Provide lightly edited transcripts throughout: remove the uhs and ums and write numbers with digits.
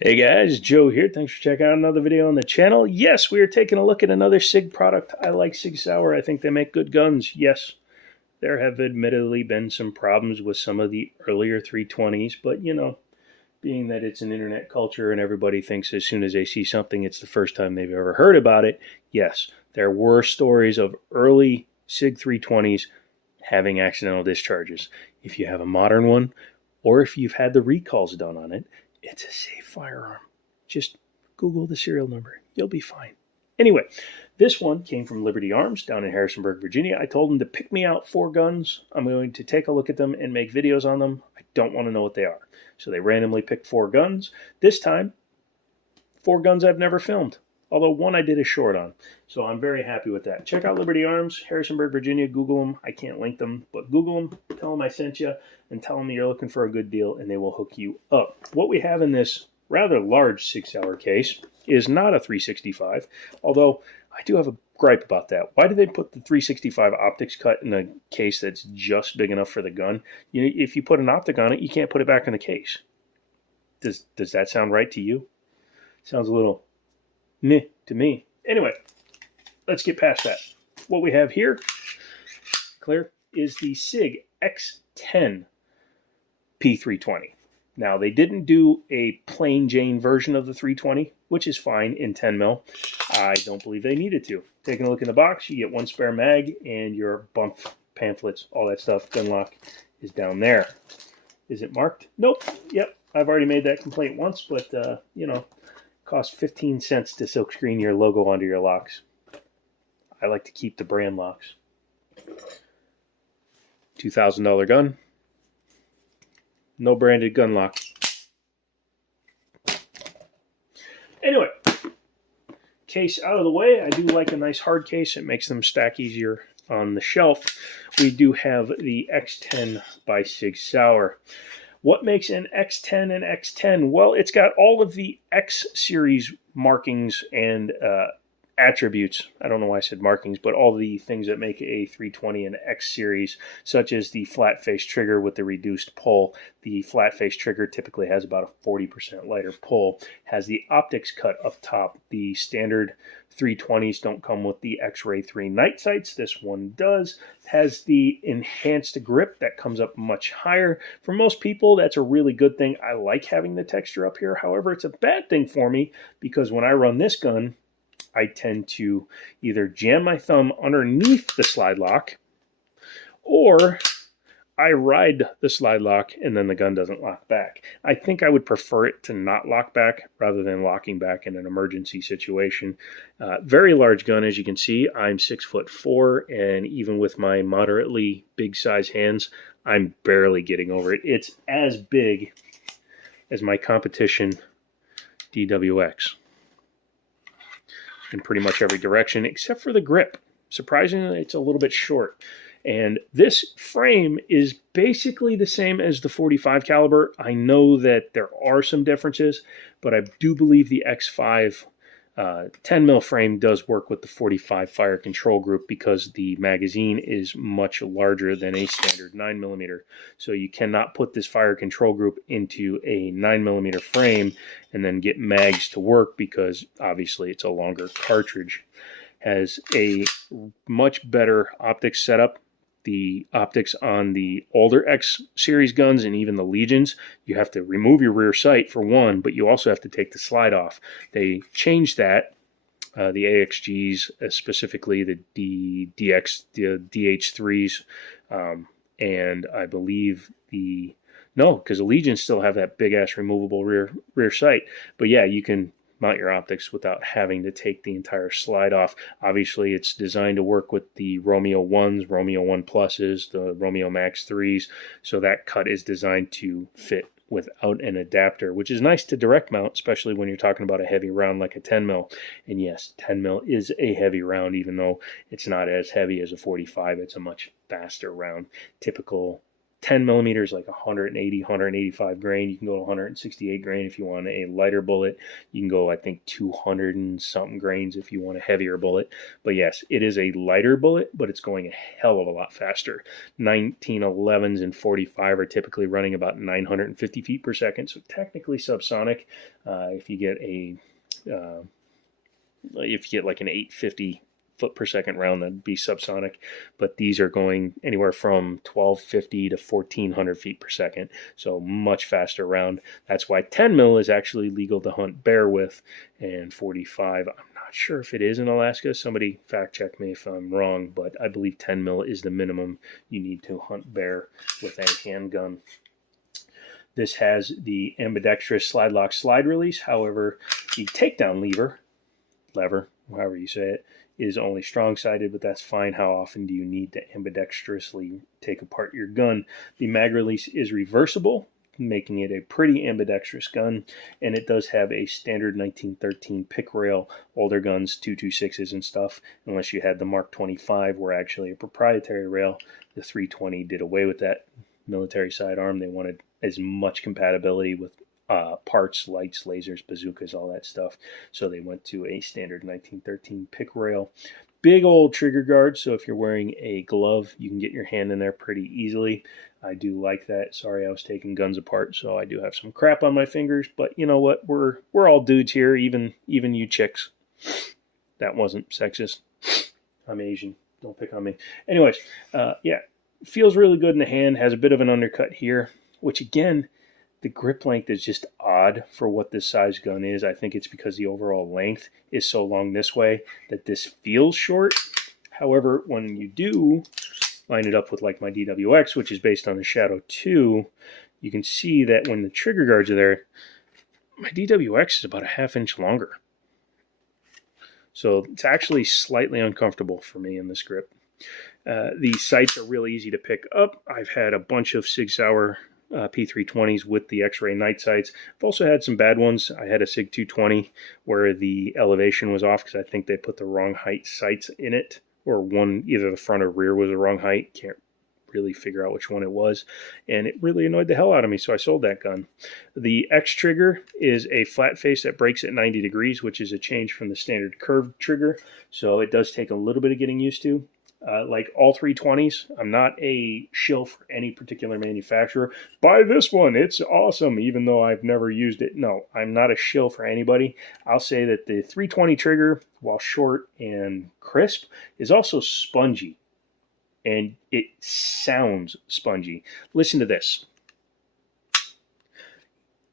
Hey guys, Joe here. Thanks for checking out another video on the channel. Yes, we are taking a look at another Sig product. I like Sig Sauer. I think they make good guns. Yes, there have admittedly been some problems with some of the earlier 320s, but you know, being that it's an internet culture and everybody thinks as soon as they see something, it's the first time they've ever heard about it. Yes, there were stories of early Sig 320s having accidental discharges. If you have a modern one, or if you've had the recalls done on it, it's a safe firearm. Just Google the serial number. You'll be fine. Anyway, this one came from Liberty Arms down in Harrisonburg, Virginia. I told them to pick me out 4 guns. I'm going to take a look at them and make videos on them. I don't want to know what they are. So they randomly picked 4 guns. This time, 4 guns I've never filmed. Although one I did a short on. So I'm very happy with that. Check out Liberty Arms, Harrisonburg, Virginia. Google them. I can't link them, but Google them. Tell them I sent you and tell them you're looking for a good deal and they will hook you up. What we have in this rather large 6-hour case is not a 365, although I do have a gripe about that. Why do they put the 365 optics cut in a case that's just big enough for the gun? If you put an optic on it, you can't put it back in the case. Does that sound right to you? Sounds a little meh to me. Anyway, let's get past that. What we have here, clear, is the Sig X10 P320. Now, they didn't do a plain Jane version of the 320, which is fine in 10 mil. I don't believe they needed to. Taking a look in the box, you get 1 spare mag and your bump pamphlets, all that stuff. Gun lock is down there. Is it marked? Nope. Yep. I've already made that complaint once, but, you know, costs 15 cents to silk screen your logo onto your locks. I like to keep the brand locks. $2,000 gun. No branded gun lock. Anyway, case out of the way. I do like a nice hard case. It makes them stack easier on the shelf. We do have the X10 by Sig Sauer. What makes an X10 an X10? Well, it's got all of the X series markings and attributes. I don't know why I said markings, but all the things that make a 320 an X series, such as the flat face trigger with the reduced pull. The flat face trigger typically has about a 40% lighter pull, has the optics cut up top. The standard 320s don't come with the X-Ray 3 night sights. This one does. Has the enhanced grip that comes up much higher. For most people, that's a really good thing. I like having the texture up here. However, it's a bad thing for me because when I run this gun, I tend to either jam my thumb underneath the slide lock or I ride the slide lock and then the gun doesn't lock back. I think I would prefer it to not lock back rather than locking back in an emergency situation. Very large gun, as you can see. I'm 6'4", and even with my moderately big size hands, I'm barely getting over it. It's as big as my competition DWX in pretty much every direction except for the grip. Surprisingly, it's a little bit short. And this frame is basically the same as the 45 caliber. I know that there are some differences, but I do believe the X5 10 mil frame does work with the 45 fire control group because the magazine is much larger than a standard 9mm. So you cannot put this fire control group into a 9mm frame and then get mags to work because obviously it's a longer cartridge. Has a much better optics setup. The optics on the older X series guns and even the Legions, you have to remove your rear sight for one, but you also have to take the slide off. They changed that. The AXGs, specifically the DH3s, and I believe because the Legions still have that big ass removable rear sight. But yeah, you can mount your optics without having to take the entire slide off. Obviously, it's designed to work with the Romeo 1s, Romeo 1 Pluses, the Romeo Max 3s, so that cut is designed to fit without an adapter, which is nice to direct mount, especially when you're talking about a heavy round like a 10 mil. And yes, 10 mil is a heavy round, even though it's not as heavy as a 45. It's a much faster round. Typical 10 millimeters, like 180, 185 grain. You can go to 168 grain if you want a lighter bullet. You can go, I think, 200 and something grains if you want a heavier bullet. But yes, it is a lighter bullet, but it's going a hell of a lot faster. 1911s and 45 are typically running about 950 feet per second, so technically subsonic. If you get like an 850 foot per second round, that'd be subsonic, but these are going anywhere from 1250 to 1400 feet per second, so much faster round. That's why 10 mil is actually legal to hunt bear with, and 45, I'm not sure if it is in Alaska. Somebody fact check me if I'm wrong, but I believe 10 mil is the minimum you need to hunt bear with a handgun. This has the ambidextrous slide lock slide release. However, the takedown lever, however you say it, is only strong-sided, but that's fine. How often do you need to ambidextrously take apart your gun? The mag release is reversible, making it a pretty ambidextrous gun, and it does have a standard 1913 pick rail. Older guns, 226s and stuff, unless you had the Mark 25, were actually a proprietary rail. The 320 did away with that military sidearm. They wanted as much compatibility with parts, lights, lasers, bazookas, all that stuff. So they went to a standard 1913 pick rail. Big old trigger guard, so if you're wearing a glove, you can get your hand in there pretty easily. I do like that. Sorry, I was taking guns apart, so I do have some crap on my fingers, but you know what? We're all dudes here, even you chicks. That wasn't sexist. I'm Asian. Don't pick on me. Anyways, yeah, feels really good in the hand. Has a bit of an undercut here, which again, the grip length is just odd for what this size gun is. I think it's because the overall length is so long this way that this feels short. However, when you do line it up with like my DWX, which is based on the Shadow 2, you can see that when the trigger guards are there, my DWX is about a ½ inch longer. So it's actually slightly uncomfortable for me in this grip. The sights are really easy to pick up. I've had a bunch of Sig Sauer P320s with the X-ray night sights. I've also had some bad ones. I had a Sig 220 where the elevation was off because I think they put the wrong height sights in it, or one, either the front or rear was the wrong height. Can't really figure out which one it was, and it really annoyed the hell out of me, so I sold that gun. The X trigger is a flat face that breaks at 90 degrees, which is a change from the standard curved trigger, so it does take a little bit of getting used to. Like all 320s, I'm not a shill for any particular manufacturer. Buy this one, it's awesome, even though I've never used it. No, I'm not a shill for anybody. I'll say that the 320 trigger, while short and crisp, is also spongy. And it sounds spongy. Listen to this.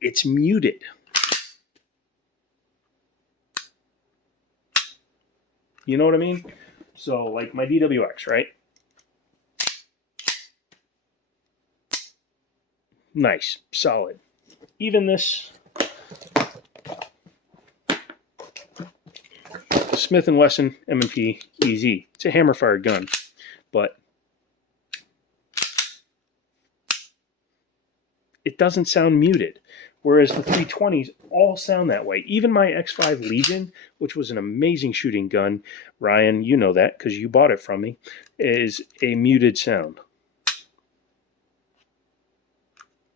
It's muted. You know what I mean? So, like my DWX, right? Nice, solid. Even this Smith & Wesson M&P EZ. It's a hammer-fired gun, but it doesn't sound muted. Whereas the 320s all sound that way. Even my X5 Legion, which was an amazing shooting gun, Ryan, you know that because you bought it from me, is a muted sound.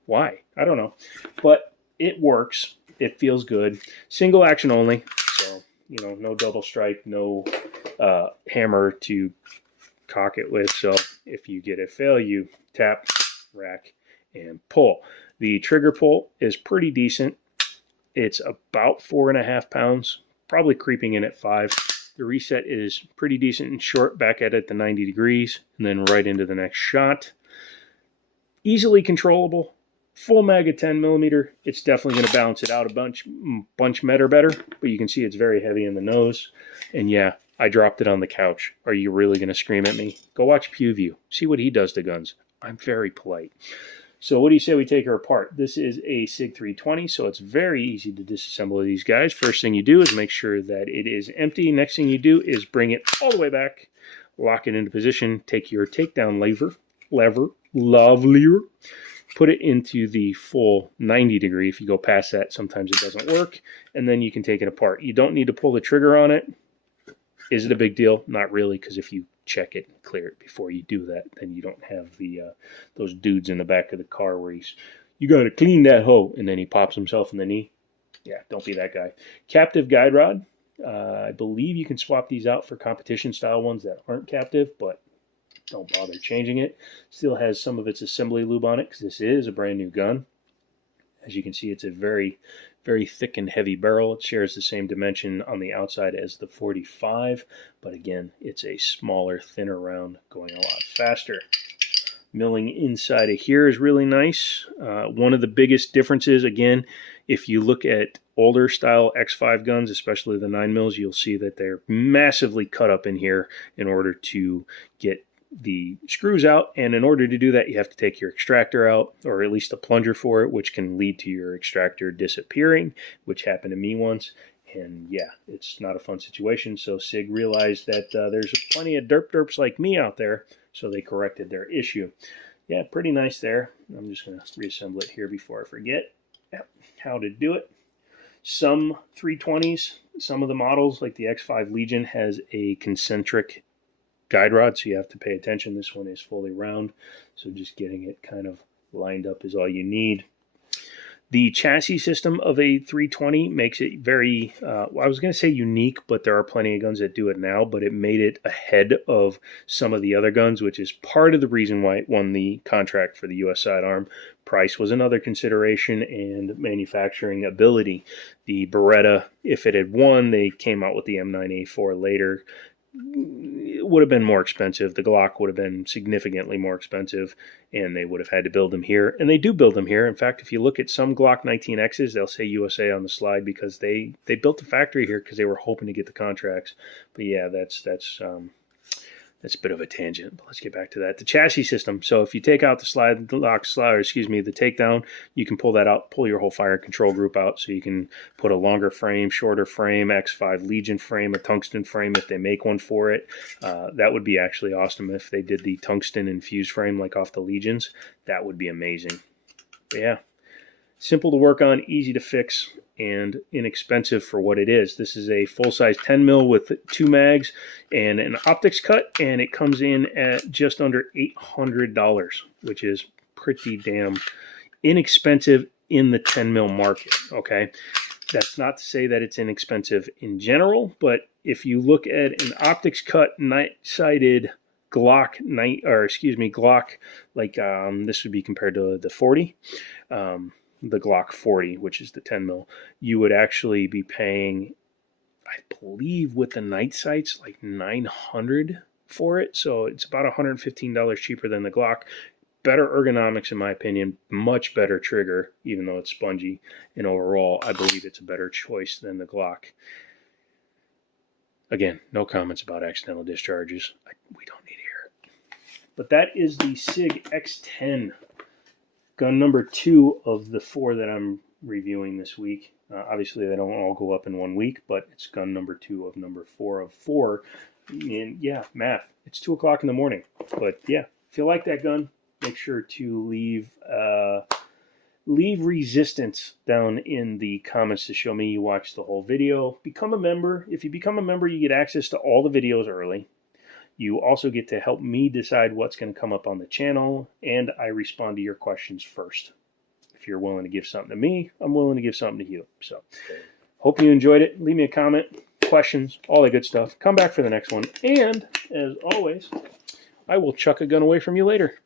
Why? I don't know. But it works. It feels good. Single action only. So, you know, no double strike, no hammer to cock it with. So if you get a fail, you tap, rack, and pull. The trigger pull is pretty decent. It's about 4.5 pounds, probably creeping in at 5. The reset is pretty decent and short, back at it to 90 degrees, and then right into the next shot. Easily controllable. Full mag at 10 millimeter. It's definitely going to balance it out a bunch better, but you can see it's very heavy in the nose. And yeah, I dropped it on the couch. Are you really going to scream at me? Go watch PewView. See what he does to guns. I'm very polite. So what do you say we take her apart? This is a Sig 320, so it's very easy to disassemble these guys. First thing you do is make sure that it is empty. Next thing you do is bring it all the way back, lock it into position, take your takedown lever, put it into the full 90 degree. If you go past that, sometimes it doesn't work, and then you can take it apart. You don't need to pull the trigger on it. Is it a big deal? Not really, because if you check it and clear it before you do that. Then you don't have the those dudes in the back of the car where you got to clean that hoe, and then he pops himself in the knee. Yeah, don't be that guy. Captive guide rod. I believe you can swap these out for competition style ones that aren't captive, but don't bother changing it. Still has some of its assembly lube on it because this is a brand new gun. As you can see, it's a very, very thick and heavy barrel. It shares the same dimension on the outside as the 45, but again, it's a smaller, thinner round going a lot faster. Milling inside of here is really nice. One of the biggest differences, again, if you look at older style X5 guns, especially the 9mm, you'll see that they're massively cut up in here in order to get the screws out. And in order to do that, you have to take your extractor out, or at least a plunger for it, which can lead to your extractor disappearing, which happened to me once. And yeah, it's not a fun situation. So Sig realized that there's plenty of derps like me out there, so they corrected their issue. Yeah, pretty nice there. I'm just going to reassemble it here before I forget how to do it. Some 320s, some of the models, like the X5 Legion, has a concentric guide rod, so you have to pay attention. This one is fully round, so just getting it kind of lined up is all you need. The chassis system of a 320 makes it very, I was going to say unique, but there are plenty of guns that do it now, but it made it ahead of some of the other guns, which is part of the reason why it won the contract for the U.S. sidearm. Price was another consideration, and manufacturing ability. The Beretta, if it had won, they came out with the M9A4 later. It would have been more expensive. The Glock would have been significantly more expensive, and they would have had to build them here. And they do build them here. In fact, if you look at some Glock 19Xs, they'll say USA on the slide because they built the factory here because they were hoping to get the contracts. But yeah, that's a bit of a tangent, but let's get back to that. The chassis system. So if you take out the the takedown, you can pull that out, pull your whole fire control group out, so you can put a longer frame, shorter frame, X5 Legion frame, a tungsten frame if they make one for it. That would be actually awesome if they did the tungsten infused frame like off the Legions. That would be amazing. But yeah, simple to work on, easy to fix, and inexpensive for what it is. This is a full-size 10mm with 2 mags and an optics cut, and it comes in at just under $800, which is pretty damn inexpensive in the 10mm market, okay? That's not to say that it's inexpensive in general, but if you look at an optics cut night-sighted Glock, like this would be compared to the 40, the Glock 40, which is the 10mm, you would actually be paying, I believe, with the night sights, like $900 for it. So it's about $115 cheaper than the Glock. Better ergonomics, in my opinion, much better trigger, even though it's spongy. And overall, I believe it's a better choice than the Glock. Again, no comments about accidental discharges. We don't need to hear it. But that is the Sig X10. Gun number 2 of the 4 that I'm reviewing this week. Obviously, they don't all go up in 1 week, but it's gun number 2 of number 4 of 4. And yeah, math. It's 2 o'clock in the morning. But yeah, if you like that gun, make sure to leave resistance down in the comments to show me you watched the whole video. Become a member. If you become a member, you get access to all the videos early. You also get to help me decide what's going to come up on the channel, and I respond to your questions first. If you're willing to give something to me, I'm willing to give something to you. So, hope you enjoyed it. Leave me a comment, questions, all that good stuff. Come back for the next one. And, as always, I will chuck a gun away from you later.